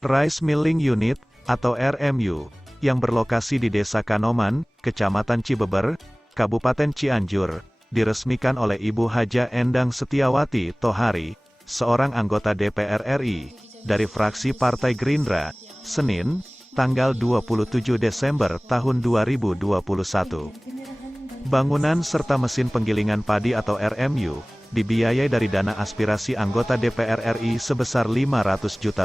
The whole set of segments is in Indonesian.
Rice Milling Unit, atau RMU, yang berlokasi di Desa Kanoman, Kecamatan Cibeber, Kabupaten Cianjur, diresmikan oleh Ibu Haja Endang Setiawati Tohari, seorang anggota DPR RI, dari fraksi Partai Gerindra, Senin, tanggal 27 Desember tahun 2021. Bangunan serta mesin penggilingan padi atau RMU, dibiayai dari dana aspirasi anggota DPR RI sebesar Rp500 juta.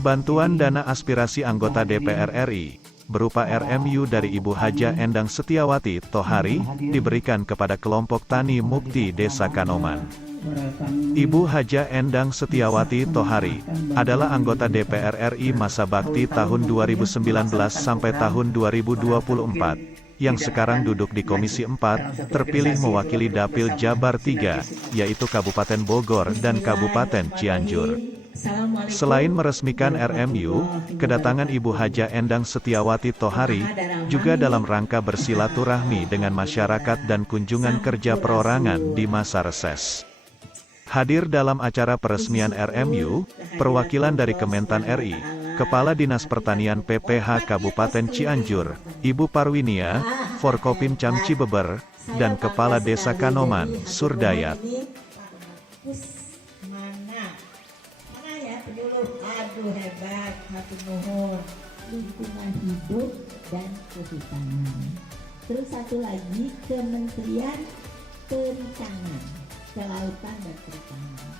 Bantuan dana aspirasi anggota DPR RI, berupa RMU dari Ibu Haja Endang Setiawati Tohari, diberikan kepada kelompok Tani Mukti Desa Kanoman. Ibu Haja Endang Setiawati Tohari adalah anggota DPR RI masa bakti tahun 2019 sampai tahun 2024, yang sekarang duduk di Komisi 4, terpilih mewakili Dapil Jabar 3, yaitu Kabupaten Bogor dan Kabupaten Cianjur. Selain meresmikan RMU, kedatangan Ibu Haja Endang Setiawati Tohari juga dalam rangka bersilaturahmi dengan masyarakat dan kunjungan kerja perorangan di masa reses. Hadir dalam acara peresmian RMU, perwakilan dari Kementan RI, Kepala Dinas Pertanian PPH Kabupaten Cianjur, Ibu Parwinia, Forkopimcam Cibeber, dan Kepala Desa Kanoman, Surdayat. Aduh hebat, satu nuhun, lingkungan hidup dan kehutanan. Terus satu lagi, Kementerian Perikanan, Kelautan dan Perikanan.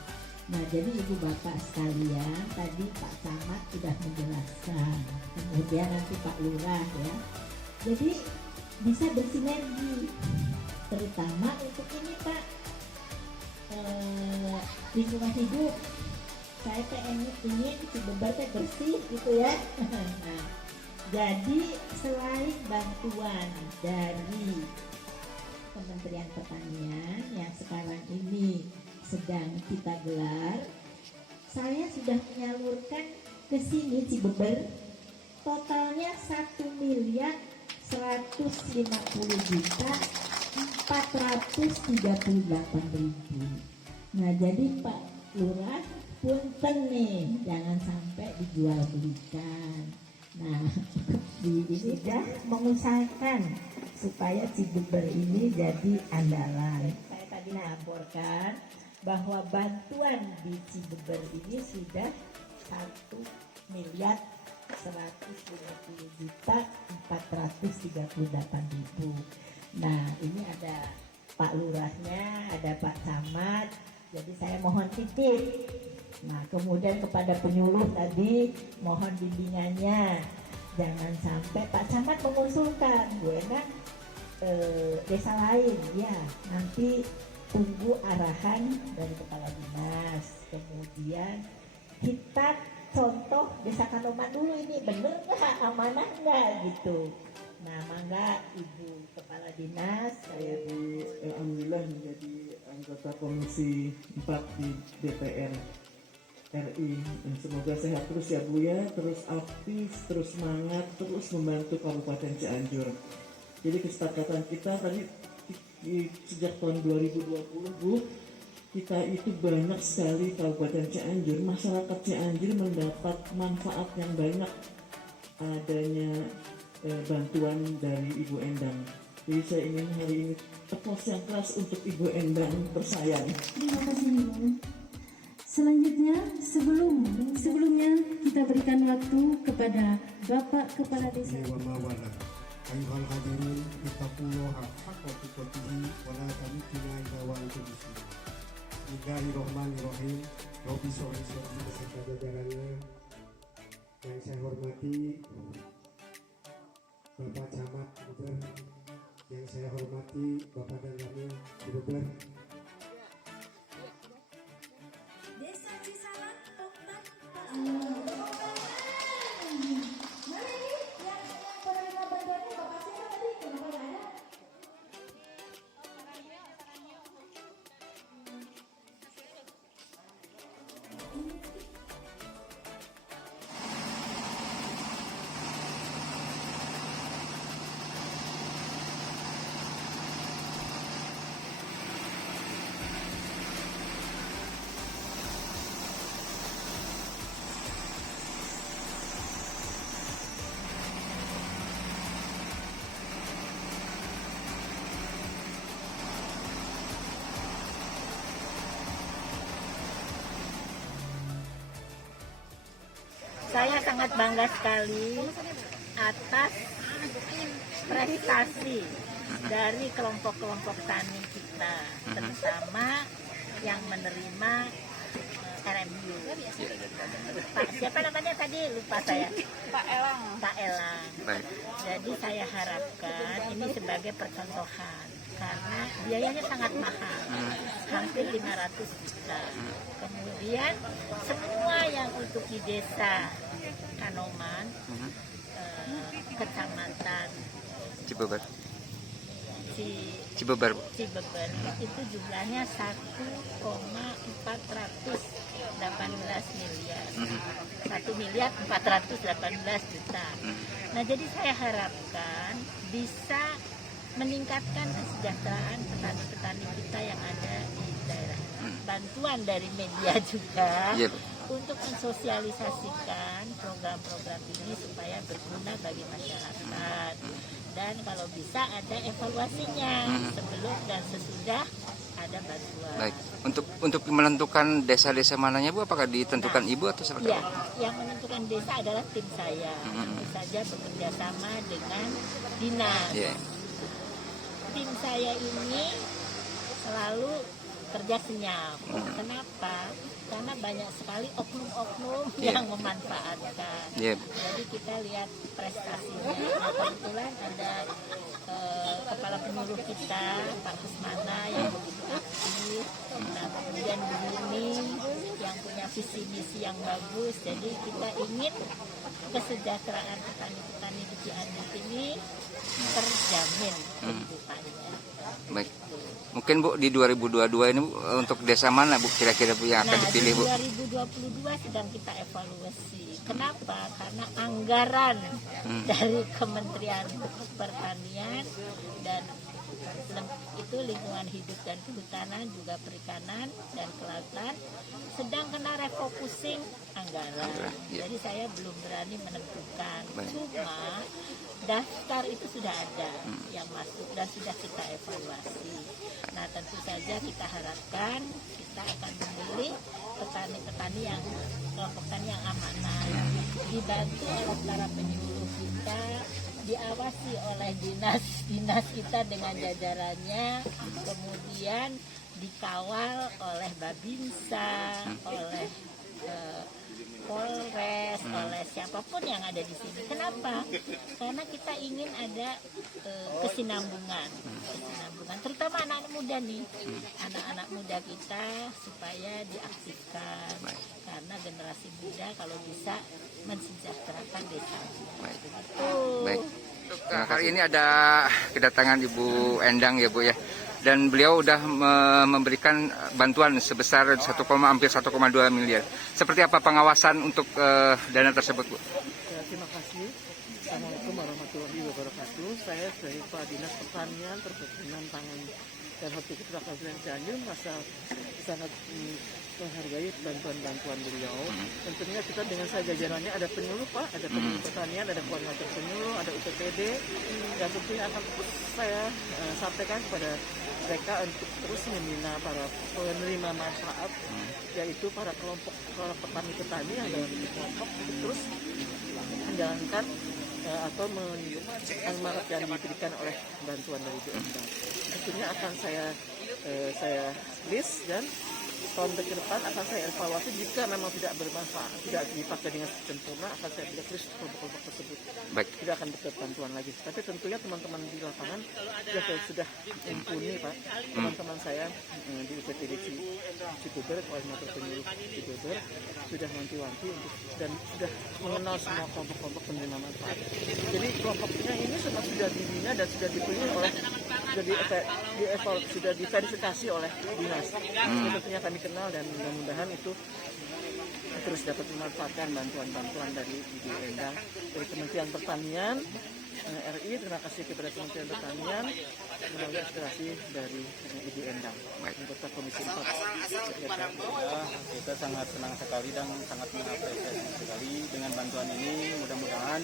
Nah, jadi ibu bapak sekalian, tadi Pak Camat sudah menjelaskan, kemudian nanti Pak Lurah ya. Jadi bisa bersinergi, terutama untuk ini Pak, lingkungan hidup. Saya ingin Cibeber bersih gitu ya. Nah, jadi selain bantuan dari Kementerian Pertanian yang sekarang ini sedang kita gelar, saya sudah menyalurkan ke sini Cibeber totalnya 1.450.438.000. Nah, jadi Pak Lurah, punten nih, jangan sampai dijual belikan. Nah, ini sudah mengusahakan supaya Cibeber ini jadi andalan. Saya tadi laporkan bahwa bantuan di Cibeber ini sudah 1.450.438.000. Nah, ini ada Pak Lurahnya, ada Pak Camat. Jadi saya mohon titip. Nah, kemudian kepada penyuluh tadi, mohon bimbingannya. Jangan sampai Pak Camat mengusulkan, Bu Endang, desa lain, ya. Nanti tunggu arahan dari kepala dinas. Kemudian kita contoh desa Kanoman dulu ini, bener nggak, amanah nggak gitu. Nah, mangga Ibu Kepala Dinas, saya alhamdulillah menjadi anggota Komisi 4 di DPR RI. Dan semoga sehat terus ya Bu ya, terus aktif, terus semangat, terus membantu Kabupaten Cianjur. Jadi kesepakatan kita tadi sejak tahun 2020 Bu, kita itu banyak sekali Kabupaten Cianjur, masyarakat Cianjur mendapat manfaat yang banyak adanya bantuan dari Ibu Endang. Jadi saya ingin hari ini tepos yang keras untuk Ibu Endang tersayang. Terima kasih Ibu. Selanjutnya, sebelumnya kita berikan waktu kepada Bapak Kepala Desa. Ayuhal hadirin, ittaqullaha haqqa tuqatih wa la tamutunna illa wa antum muslimun. Bismillahirrahmanirrahim. Rabbi sholli beserta jajarannya. Yang saya hormati Bapak Camat Cibeber, yang saya hormati Bapak dan Ramil Cibeber. Desa Cisaran, Toktan, Saya sangat bangga sekali atas prestasi dari kelompok-kelompok tani kita, terutama yang menerima RMU. Pak, siapa namanya tadi? Lupa saya. Pak Elang. Baik. Jadi saya harapkan ini sebagai percontohan karena biayanya sangat mahal, hampir 500 juta. Kemudian semua yang untuk di desa Kanoman, kecamatan Cibeber. Cibeber itu jumlahnya 1,418 miliar. 1.418 juta. Nah, jadi saya harapkan bisa meningkatkan kesejahteraan petani-petani kita yang ada di daerah. Bantuan dari media juga untuk mensosialisasikan program-program ini supaya berguna bagi masyarakat. Dan kalau bisa ada evaluasinya sebelum dan sesudah ada bantuan. Baik. Untuk menentukan desa-desa mananya Bu, apakah ditentukan Ibu atau seperti Iya, apa? yang menentukan desa adalah tim saya. Tentu saja bekerja sama dengan dinas. Yeah. Tim saya ini selalu kerja senyap. Kenapa? Karena banyak sekali oknum-oknum yang memanfaatkan. Jadi kita lihat prestasinya. Nah, kebetulan ada kepala penyuluh kita, Pak Kusmana, yang begitu aktif. Nah, kemudian Bu Yuni yang punya visi misi yang bagus. Jadi kita ingin kesejahteraan petani-petani di Cianjur ini terjamin kehidupannya. Baik. Mungkin Bu di 2022 ini Bu, untuk desa mana Bu kira-kira Bu yang akan dipilih Bu? Nah, di 2022 sedang kita evaluasi. Kenapa? Karena anggaran dari Kementerian Pertanian dan itu lingkungan hidup dan kehutanan, juga perikanan dan kelautan sedang kena refocusing anggaran. Jadi saya belum berani menentukan. Cuma daftar itu sudah ada yang masuk dan sudah kita evaluasi. Nah, tentu saja kita harapkan kita akan memilih petani-petani yang kelompok tani yang amanah, dibantu oleh para penyuluh kita, diawasi oleh dinas kita dengan jajarannya, kemudian dikawal oleh Babinsa, oleh Polres, oleh siapapun yang ada di sini. Kenapa? Karena kita ingin ada kesinambungan, terutama anak-anak muda nih, anak-anak muda kita supaya diaktifkan. Karena generasi muda kalau bisa mensejahterakan desa. Baik. Hari ini ada kedatangan Ibu Endang ya Bu ya. Dan beliau sudah memberikan bantuan sebesar hampir 1,2 miliar. Seperti apa pengawasan untuk dana tersebut Bu? Ya, terima kasih. Assalamualaikum warahmatullahi wabarakatuh. Saya dari Kepala Dinas Pertanian, Perkebunan, Pangan dan Hortikultura Kabupaten Cianjur merasa sangat menghargai bantuan-bantuan beliau. Tentunya kita dengan saya jajarannya ada penyuluh Pak, ada penyuluh pertanian, ada koordinator penyuluh, ada UPPD, dan tentunya akan terus saya sampaikan kepada mereka untuk terus membina para penerima manfaat, yaitu para kelompok petani-petani yang dalam kelompok untuk terus menjalankan atau amanat yang diberikan oleh bantuan dari BMK. Tentunya akan saya list dan tahun ke depan akan saya evaluasi jika memang tidak bermanfaat, tidak dipakai dengan sempurna, akan saya tidak terus kelompok-kelompok tersebut. Baik. Tidak akan dapat bantuan lagi. Tapi tentunya teman-teman di lapangan sudah mumpuni Pak. Teman-teman saya di UPTD Cibeber, koordinator penyuluh Cibeber sudah wanti-wanti dan sudah mengenal semua kelompok-kelompok penerima manfaat. Jadi kelompoknya ini sudah dibina dan sudah dipilih oleh sudah diverifikasi oleh dinas. Tentunya kami kenal dan mudah-mudahan itu terus dapat memanfaatkan bantuan-bantuan dari Ibu Endang, dari Kementerian Pertanian RI. Terima kasih kepada Kementerian Pertanian melalui aspirasi dari Ibu Endang, anggota Komisi 4. Kita sangat senang sekali dan sangat mengapresiasi sekali dengan bantuan ini. Mudah-mudahan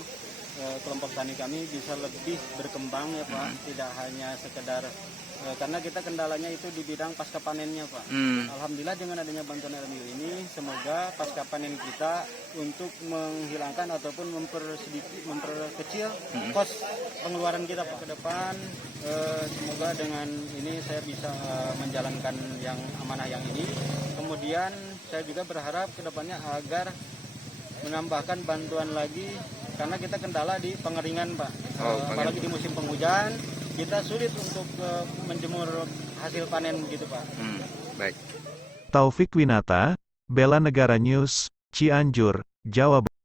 kelompok tani kami bisa lebih berkembang ya Pak, tidak hanya sekedar karena kita kendalanya itu di bidang pasca panennya Pak. Alhamdulillah dengan adanya bantuan RMU ini, semoga pasca panen kita untuk menghilangkan ataupun memperkecil kos pengeluaran kita Pak. Ke depan semoga dengan ini saya bisa menjalankan yang amanah yang ini. Kemudian saya juga berharap ke depannya agar menambahkan bantuan lagi, karena kita kendala di pengeringan Pak. Apalagi di musim penghujan kita sulit untuk menjemur hasil panen begitu Pak. Baik. Taufik Winata, Bela Negara News, Cianjur, Jawa Barat.